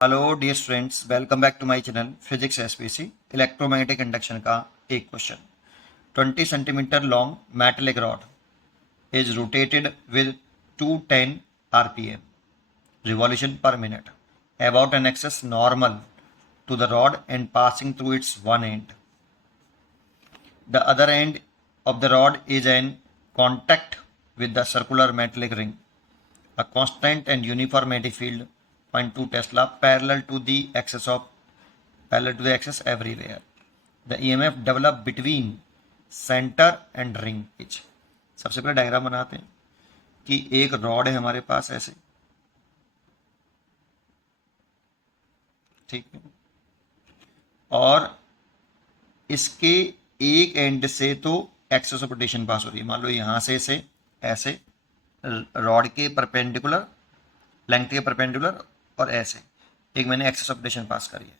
Hello dear students, welcome back to my channel physics SPC. Electromagnetic induction का एक question. 20 centimetre long metallic rod is rotated with 210 rpm revolution per minute about an axis normal to the rod and passing through its one end. The other end of the rod is in contact with the circular metallic ring. A constant and uniform magnetic field 0.2 Tesla parallel to the axis everywhere. The EMF developed between center and ring pitch. सबसे पहले diagram बनाते हैं कि एक rod है हमारे पास ऐसे, ठीक है, और इसके एक एंड से तो एक्सिस ऑफ रोटेशन पास हो रही है। मान लो यहां से ऐसे रॉड के परपेंडिकुलर, लेंथ के परपेंडिकुलर, और ऐसे एक मैंने एक्सिस ऑफ रोटेशन पास करी है,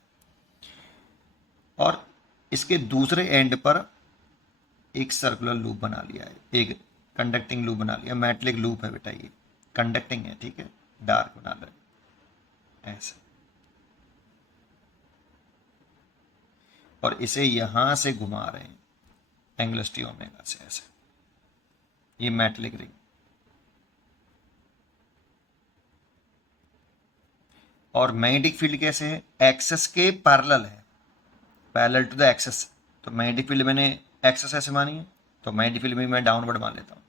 और इसके दूसरे एंड पर एक सर्कुलर लूप बना लिया है, एक कंडक्टिंग लूप बना लिया। मेटलिक लूप है बेटा, ये कंडक्टिंग है, ठीक है, डार्क बना लिया ऐसे, और इसे यहां से घुमा रहे हैं एंगुलर टी ओमेगा से ऐसे, ये मेटलिक रिंग। और मैग्नेटिक फील्ड कैसे है? एक्सेस के पैरेलल है, पैरेलल टू द एक्सेस। तो मैग्नेटिक फील्ड मैंने एक्सेस ऐसे मानी है, तो मैग्नेटिक फील्ड में मैं डाउनवर्ड मान लेता हूँ।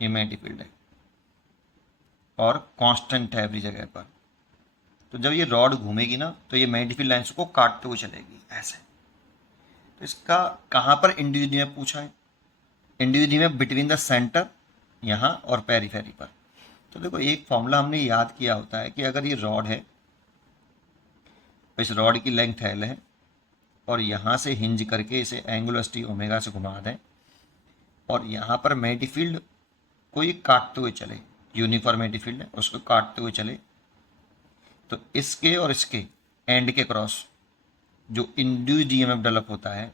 ये मैग्नेटिक फील्ड है और कांस्टेंट है एवरी जगह पर। तो जब ये रॉड घूमेगी ना, तो ये मैग्नेटिक फील्ड लाइन्स को काटते हुए चलेगी ऐसे। तो इसका कहाँ पर इंडिविजुअल में पूछा है? इंडिविजुअल में बिटवीन द सेंटर यहाँ और पेरीफेरी पर। तो देखो, एक फॉर्मूला हमने याद किया होता है कि अगर ये रॉड है, तो इस रॉड की लेंथ एल है, और यहाँ से हिंज करके इसे एंगुलर वेलोसिटी ओमेगा से घुमा दें, और यहाँ पर मैग्नेटिक फील्ड को ये काटते हुए चले, यूनिफॉर्म मैग्नेटिक फील्ड है, उसको काटते हुए चले, तो इसके और इसके एंड के क्रॉस जो इंड्यूस्ड ईएमएफ डेवलप होता है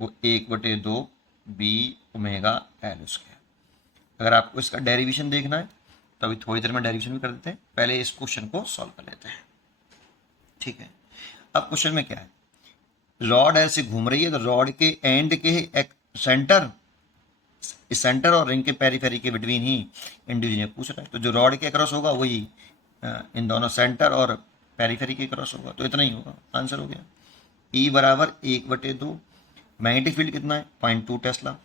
वो 1/2 बी ओमेगा एल उसके। अगर आपको इसका डेरिवेशन देखना है तो अभी थोड़ी देर में डेरिवेशन भी कर देते हैं, पहले इस क्वेश्चन को सॉल्व कर लेते हैं, ठीक है। अब क्वेश्चन में क्या है? रॉड ऐसे घूम रही है, तो रॉड के एंड के सेंटर, इस सेंटर और रिंग के पेरीफेरी के बिटवीन ही इंडिविजुअल पूछ रहा है। तो जो रॉड के क्रॉस होगा वही इन दोनों सेंटर और पेरीफेरी के क्रॉस होगा, तो इतना ही होगा, आंसर हो गया। E बराबर 1/2। मैग्नेटिक फील्ड कितना है? 0.2 टेस्ला,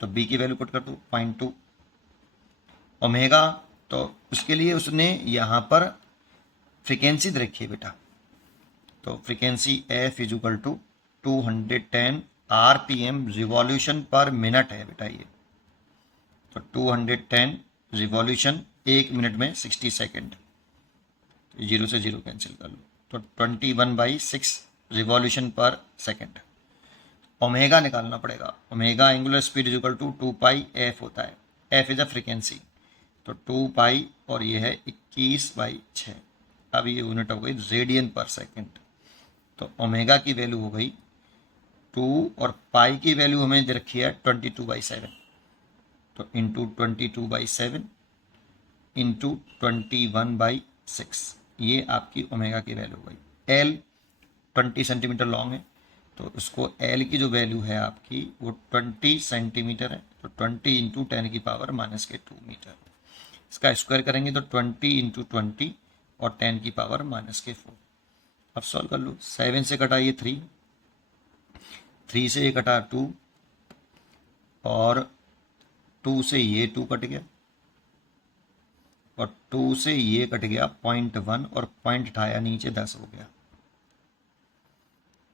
तो बी की वैल्यू पुट कर दो 0.2। ओमेगा, तो उसके लिए उसने यहाँ पर फ्रीक्वेंसी दे रखी है बेटा, तो frequency F is equal to 210 RPM revolution per minute है बेटा ये। तो 210 रिवॉल्यूशन एक मिनट में 60 सेकेंड, तो 0 से 0 कैंसिल कर लो, तो 21/6 रिवॉल्यूशन पर सेकेंड। ओमेगा निकालना पड़ेगा। Omega angular speed is equal to 2 F होता है, एफ इज अ फ्रीक्वेंसी, तो 2 और ये है 21/6। अब ये यूनिट हो गई रेडियन पर सेकेंड। तो ओमेगा की वैल्यू हो गई 2, और पाई की वैल्यू हमें दे रखी है 22/7, तो इंटू 22/7 इंटू 21/6, ये आपकी ओमेगा की वैल्यू हो गई। एल 20 सेंटीमीटर लॉन्ग है, तो उसको एल की जो वैल्यू है आपकी वो 20 सेंटीमीटर है, तो 20 इंटू 10⁻⁻2 मीटर। इसका स्क्वायर करेंगे तो 20 इंटू 20 और 10⁻⁻4। अब सॉल्व कर लो। 7 से कटा ये 3, 3 से ये कटा 2, और 2 से ये 2 कट गया, और 2 से ये कट गया 0.1, और पॉइंट उठाया नीचे 10 हो गया,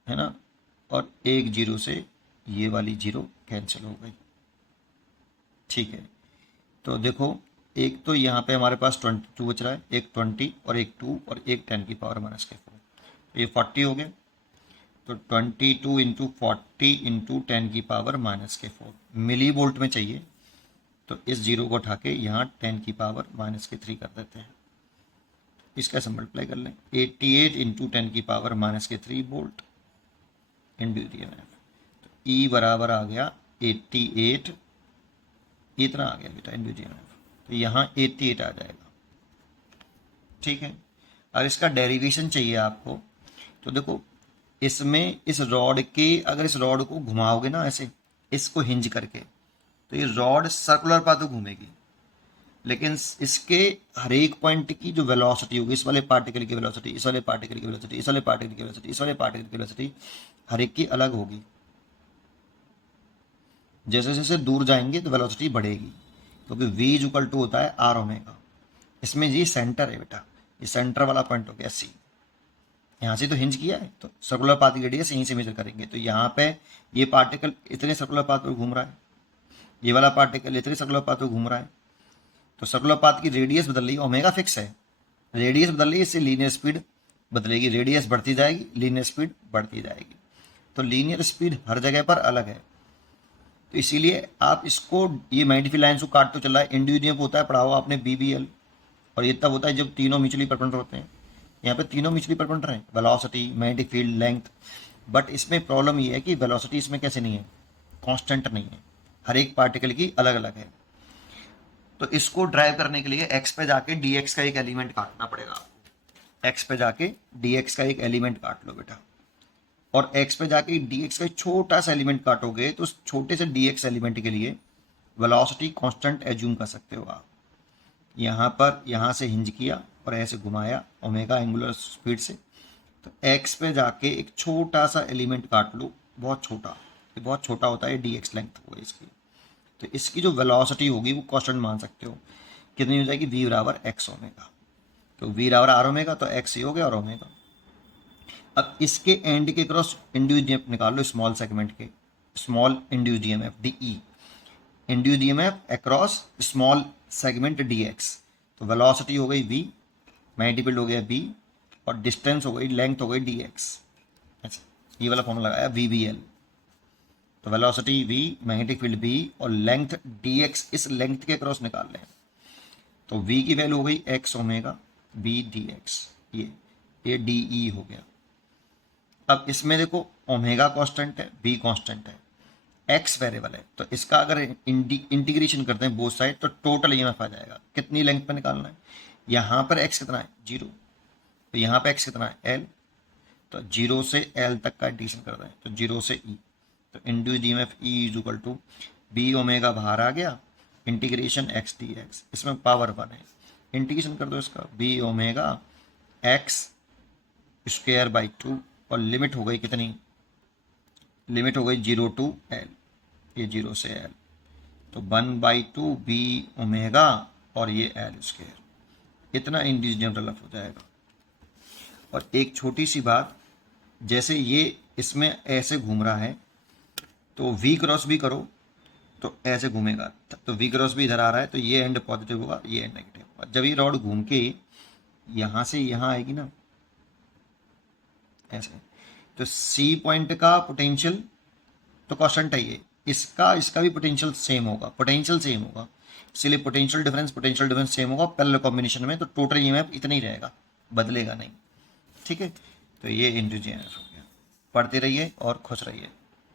है ना। और एक 0 से ये वाली 0 कैंसिल हो गई, ठीक है। तो देखो, एक तो यहाँ पे हमारे पास 22 बच रहा है, एक 20 और एक 2 और एक 10⁻⁻4, तो ये 40 हो गया। तो 22 इंटू 40 इंटू 10⁻⁻4 मिली वोल्ट में चाहिए, तो इस 0 को उठा के यहाँ 10⁻⁻3 कर देते हैं, इसका ऐसे मल्टीप्लाई कर लें। 88 इंटू 10⁻⁻3 वोल्ट इंड्यूस्ड ईएमएफ। तो ई बराबर आ गया 88, इतना आ गया बेटा इंड्यूस्ड ईएमएफ, तो यहाँ 88 आ जाएगा, ठीक है। अगर इसका डेरिवेशन चाहिए आपको तो देखो, इसमें इस रॉड के, अगर इस रॉड को घुमाओगे ना ऐसे, इसको हिंज करके, तो ये रॉड सर्कुलर पाथ में घूमेगी, लेकिन इसके हर एक पॉइंट की जो वेलोसिटी होगी, इस वाले पार्टिकल की वेलोसिटी, इस वाले पार्टिकल की वेलोसिटी, इस वाले पार्टिकल की वेलोसिटी, इस वाले पार्टिकल की वेलोसिटी, हर एक की अलग होगी। जैसे जैसे दूर जाएंगे तो वेलोसिटी बढ़ेगी, क्योंकि v इज इक्वल टू होता है आर ओमेगा। इसमें ये सेंटर है बेटा, ये सेंटर वाला पॉइंट हो गया सी। यहाँ से तो हिंज किया है, तो सर्कुलर पाथ की रेडियस यहीं से मेजर करेंगे। तो यहाँ पे ये पार्टिकल इतने सर्कुलर पाथ पर घूम रहा है, ये वाला पार्टिकल इतने सर्कुलर पाथ पर घूम रहा है, तो सर्कुलर पाथ की रेडियस बदल रही है, ओमेगा फिक्स है, रेडियस बदल रही है, इससे लीनियर स्पीड बदलेगी, रेडियस बढ़ती जाएगी, लीनियर स्पीड बढ़ती जाएगी। तो लीनियर स्पीड हर जगह पर अलग है, तो इसीलिए आप इसको, ये मैग्नीफाइंग लाइन को काट तो चला है, इंडिविजुअल होता है, पढ़ा हुआ आपने BBL, और ये तब होता है जब तीनों म्यूचुअली परपेंडिकुलर होते हैं। यहाँ पे तीनों म्यूचुअली परपेंडिकुलर हैं, velocity, magnetic field, length. But इसमें प्रॉब्लम ये है कि वेलोसिटी इसमें कैसे नहीं है, कांस्टेंट नहीं है, हर एक पार्टिकल की अलग अलग है। तो इसको ड्राइव करने के लिए x पे जाके dx का एक एलिमेंट काटना पड़ेगा आपको। x पे जाके dx का एक एलिमेंट काट लो बेटा, और x पे जाके dx का छोटा सा एलिमेंट काटोगे तो उस छोटे से dx एलिमेंट के लिए वेलोसिटी कांस्टेंट एज्यूम कर सकते हो आप। यहाँ पर यहाँ से हिंज किया और ऐसे घुमाया ओमेगा एंगुलर स्पीड से, तो x पे जाके एक छोटा सा एलिमेंट काट लो, बहुत छोटा, ये बहुत छोटा होता है, dx लेंथ होगी इसकी। तो इसकी जो वेलोसिटी होगी वो कांस्टेंट मान सकते हो, कितनी हो जाएगी, v बराबर x ओमेगा। तो v बराबर r ओमेगा, तो x ही हो गया और ओमेगा। अब इसके एंड के क्रॉस इंड्यूस्ड ईएमएफ निकाल लो, स्मॉल सेगमेंट के, small induced EMF DE, induced EMF across small segment dx। तो वेलोसिटी हो गई v, मैग्नेटिक फील्ड हो गया b, और डिस्टेंस हो गई, लेंथ हो गई dx। अच्छा, ये वाला फॉर्मूला लगाया VBL। तो velocity v, magnetic field b, और लेंथ dx, इस लेंथ के क्रॉस निकाल लें। तो v की वैल्यू हो गई x ओमेगा b dx, ये DE हो गया। अब इसमें देखो ओमेगा कांस्टेंट है, b कांस्टेंट है, x वेरिएबल है, तो इसका अगर इंटीग्रेशन करते हैं बोथ साइड तो टोटल ईएमएफ आ जाएगा। कितनी लेंथ पे निकालना है, यहाँ पर x कितना है 0, तो यहाँ पे x कितना है L, तो 0 से L तक का एडिशन कर रहे हैं, तो 0 से E, तो induced EMF E is equal to b omega बाहर आ गया, इंटीग्रेशन x dx, इसमें पावर 1 है, इंटीग्रेशन कर दो इसका, b omega x square by 2, और लिमिट हो गई कितनी, लिमिट हो गई 0 टू L, ये 0 से L, तो 1/2 b ओमेगा और ये L स्क्वायर, इतना इंड्यूस्ड ईएमएफ हो जाएगा। और एक छोटी सी बात, जैसे ये इसमें ऐसे घूम रहा है तो v क्रॉस भी करो तो ऐसे घूमेगा, तो v क्रॉस भी इधर आ रहा है, तो ये एंड पॉजिटिव होगा, ये एंड नेगेटिव होगा। जब ये रॉड घूम के यहाँ से यहाँ आएगी ना ऐसे, तो C पॉइंट का पोटेंशियल तो कांस्टेंट है ये, इसका भी पोटेंशियल सेम होगा, पोटेंशियल सेम होगा, इसलिए पोटेंशियल डिफरेंस सेम होगा पैरेलल कॉम्बिनेशन में, तो टोटल ईएमएफ इतना ही रहेगा, बदलेगा नहीं। ठीक है, तो ये इंड्यूस्ड ईएमएफ हो गया। पढ़ते रहिए और खुश रहिए।